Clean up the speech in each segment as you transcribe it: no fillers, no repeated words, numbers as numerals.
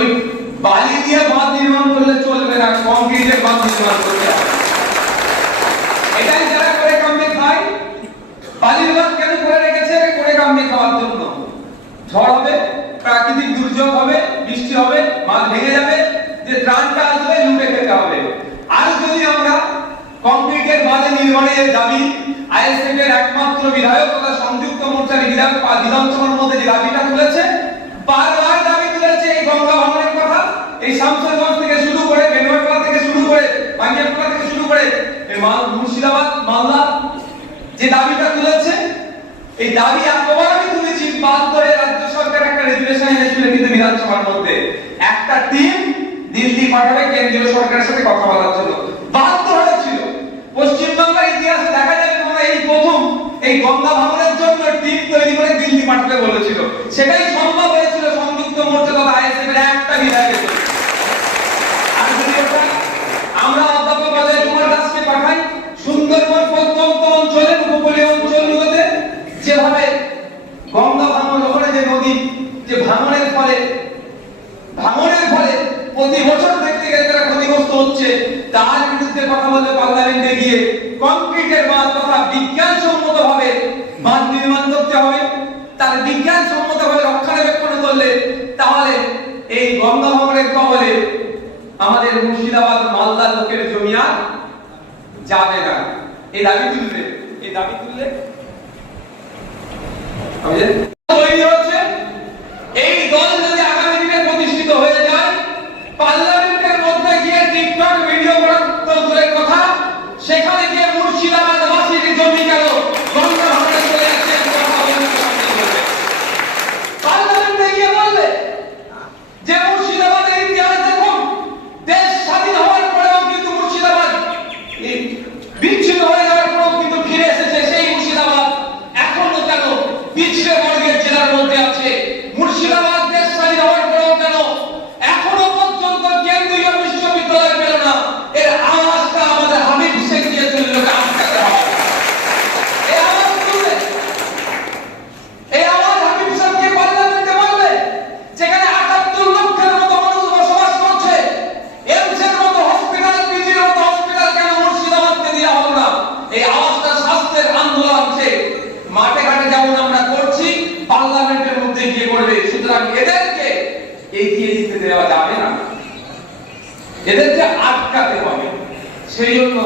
ওই বালি দিয়ে বাঁধ নির্মাণ করলে চলবে না, কংক্রিটের বাঁধ নির্মাণ করতে হবে। এটাই যারা করে কামড়ে খায়। বালির বাঁধ কেন করে রেখেছে? করে কামড়ে খাওয়ার জন্য। ঝড় হবে, প্রাকৃতিক দুর্যোগ হবে, বৃষ্টি হবে, বাঁধ ভেঙে যাবে, যে ত্রাণটা আসবে লুটে খেতে হবে। আর যদি আমরা কংক্রিটের বাঁধ নির্মাণের দাবি আইএসএফ এর একমাত্র বিধায়ক তথা সংযুক্ত মোর্চার বিধানসভার মধ্যে যে দাবিটা তুলেছে, বারবার দাবি তুলেছে এই গঙ্গা ভাঙনের কথা। এই শামসেরগঞ্জ থেকে শুরু করে, বেনুয়াটলা থেকে শুরু করে, পাঞ্জাবতলা থেকে শুরু করে মুর্শিদাবাদ, মালদা যে দাবিটা তুলেছে, এই দাবি একবার আমি তুলেছি, বাধ্য হয়ে রাজ্য সরকার একটা রেজুলেশন এনেছিল কিন্তু বিধানসভার মধ্যে একটা টিম দিল্লি পাঠাবে কেন্দ্রীয় সরকারের সাথে কথা বলার জন্য, বাধ্য হয়েছিল। পশ্চিমবাংলার ইতিহাসে দেখা যাবে তোমরা এই প্রথম এই গঙ্গা ভাঙনের জন্য টিম তৈরি করে দিল্লি পাঠাতে বলেছিল। সেটাই সম্ভব হয়েছিল সংযুক্ত মোর্চা তথা আইএসএফ এর একটা বিধায়কের জন্য। আর যদি আমরা অধ্যাপক অজয় কুমার দাসকে পাঠাই সুন্দরবন প্রত্যন্ত অঞ্চলের উপকূলীয় অঞ্চলগুলোতে যেভাবে গঙ্গা ভাঙন, ওখানে যে নদী যে ভাঙনের ফলে প্রতি বছর দেখতে গেলে তারা ক্ষতিগ্রস্ত হচ্ছে, তার বিরুদ্ধে কথা বলে পার্লামেন্টে গিয়ে কংক্রিটের বাঁধ তথা বিজ্ঞানসম্মতভাবে বাঁধ নির্মাণ করতে হবে। তার বিজ্ঞানসম্মতভাবে রক্ষণাবেক্ষণ করলে তাহলে এই গঙ্গা ভাঙনের কবলে আমাদের মুর্শিদাবাদ, মালদা লোকের জমি আর যাবে না। এই দাবি তুললে তৈরি হচ্ছে। এই দল যদি আগামী দিনে প্রতিষ্ঠিত হয়ে যায়, পার্লামেন্টের মধ্যে গিয়ে টিকটক ভিডিও করার দূরের কথা, সেখানে গিয়ে মুর্শিদাবাদ বাসীর জমি গেল গঙ্গা ভাঙনে চলে যাচ্ছে পার্লামেন্টে গিয়ে বলবে যে মুর্শিদাবাদের ইতিহাস দেখুন, দেশ স্বাধীন হওয়ার পরেও কিন্তু মুর্শিদাবাদ বিচ্ছিন্ন হয়ে যাওয়ার পরেও কিন্তু ফিরে এসেছে। সেই মুর্শিদাবাদ এখনো কেন পিছড়ে বর্গের জেলার মধ্যে আছে? মুর্শিদাবাদ দেশ স্বাধীন হওয়ার পরেও কেন এখনো পর্যন্ত কেন্দ্রীয় বিশ্ববিদ্যালয় পেল না? এর আওয়াজটা আমাদের হাবিব শেখ জিয়াউল্লাহকে আটকাতে হবে। এই আওয়াজ হাবিব শেখকে পার্লামেন্টে বলবে, যেখানে ৭৮ লক্ষের মতো মানুষ বসবাস করছে। এমসের মতো হসপিটাল, পিজির মতো হসপিটাল কেন মুর্শিদাবাদকে দেওয়া হলো না? এই আওয়াজটা স্বাস্থ্যের আন্দোলন হচ্ছে, মাঠে ঘাটে যেমন আমরা করছি, পার্লামেন্টের মধ্যে গিয়ে করবে। সুতরাং এদেরকে এগিয়ে দিতে দেওয়া যাবে না, এদেরকে আটকাতে হবে। সেই জন্য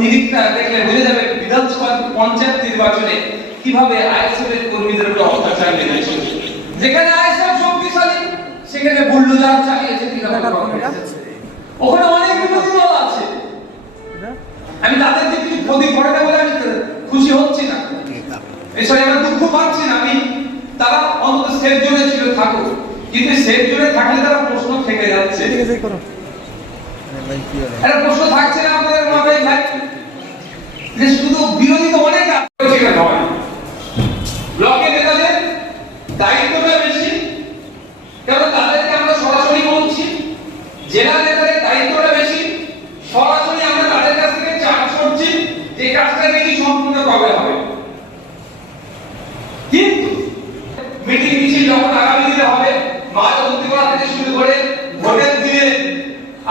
নিরীক্ষা দেখলে বুঝে যাবে বিধানসভা, পঞ্চায়েত নির্বাচনে কিভাবে আইএসএফ এর কর্মীদের উপর অত্যাচার নেমেছে। যেখানে আইএসএফ শক্তিশালী সেখানে বুলডোজার চালিয়েছে তৃণমূল কংগ্রেস। ওখানে অনেক বিরোধী দল আছে, আমি তাদের যে কিছু ক্ষতি করে না বলে আমি খুশি হচ্ছি না, এসব আমরা দুঃখ পাচ্ছি না। আমি তারা অন্তত সেফ জোনে ছিল, থাকুক, কিন্তু সেফ জোনে থাকলে তারা প্রশ্ন থেকে যাচ্ছে। একটা প্রশ্ন থাকছে না আমাদের মাথায় ভাই, যে শুধু বিরোধী তো অনেক আছে নয়, ব্লকের নেতাদের দায়িত্বটা বেশি, কারণ তাদেরকে আমরা সরাসরি বলছি। জেলা নেতাদের দায়িত্বটা বেশি, সরাসরি আমরা তাদের কাছ থেকে চার্জ করছি যে কাজটা নাকি সম্পূর্ণ কবে হবে। কিন্তু মিটিং মিছিল যখন আগামী দিনে হবে, মাঠ ভর্তি করা থেকে শুরু করে ভোটের দিনে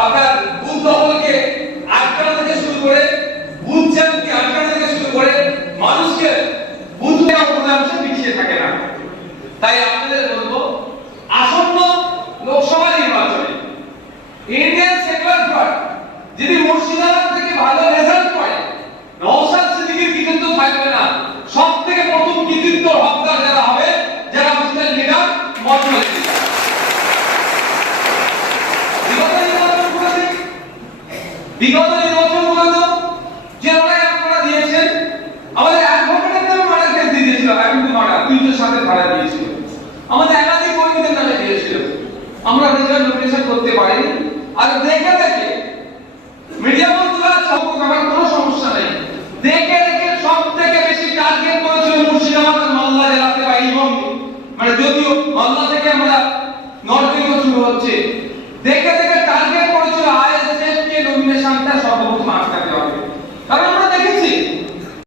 আপনার বুথ দখলকে আটকানো থেকে শুরু করে বুথ জ্যামকে আটকানো থেকে শুরু করে মানুষকে বুথ দেওয়া অংশ পিছিয়ে থাকে না। তাই আপনাদের বলবো, আসন্ন লোকসভা নির্বাচনে ইন্ডিয়ান সেকুলার ফ্রন্ট যদি মুর্শিদাবাদ থেকে ভালো রেজাল্ট করে, নওশাদ সিদ্দিকীর কৃতিত্ব থাকবে না। সব থেকে প্রথম কৃতিত্ব হকদার যারা হবে, যারা মুসলিম লিডার মজলুস বিগত নির্বাচনগুলো যে লড়াই আপনারা দিয়েছেন, আমাদের অ্যাডভোকেটের নামে মারা কেস দিয়েছিল, কিন্তু মারা 200 সাথে ভাড়া দিয়েছিল, আমাদের একাধিক কর্মীদের নামে দিয়েছিল। আমরা রেজাল্ট নোটিফিকেশন করতে পারিনি। আর দেখে দেখে মিডিয়া বন্ধুরা ছাপক, আমার কোনো সমস্যা নেই, দেখে দেখে সব থেকে বেশি টার্গেট করেছিল মুর্শিদাবাদ আর মালদা জেলাতে বা এই যদিও মালদা থেকে আমরা নর্থ বেঙ্গল শুরু হচ্ছে, দেখে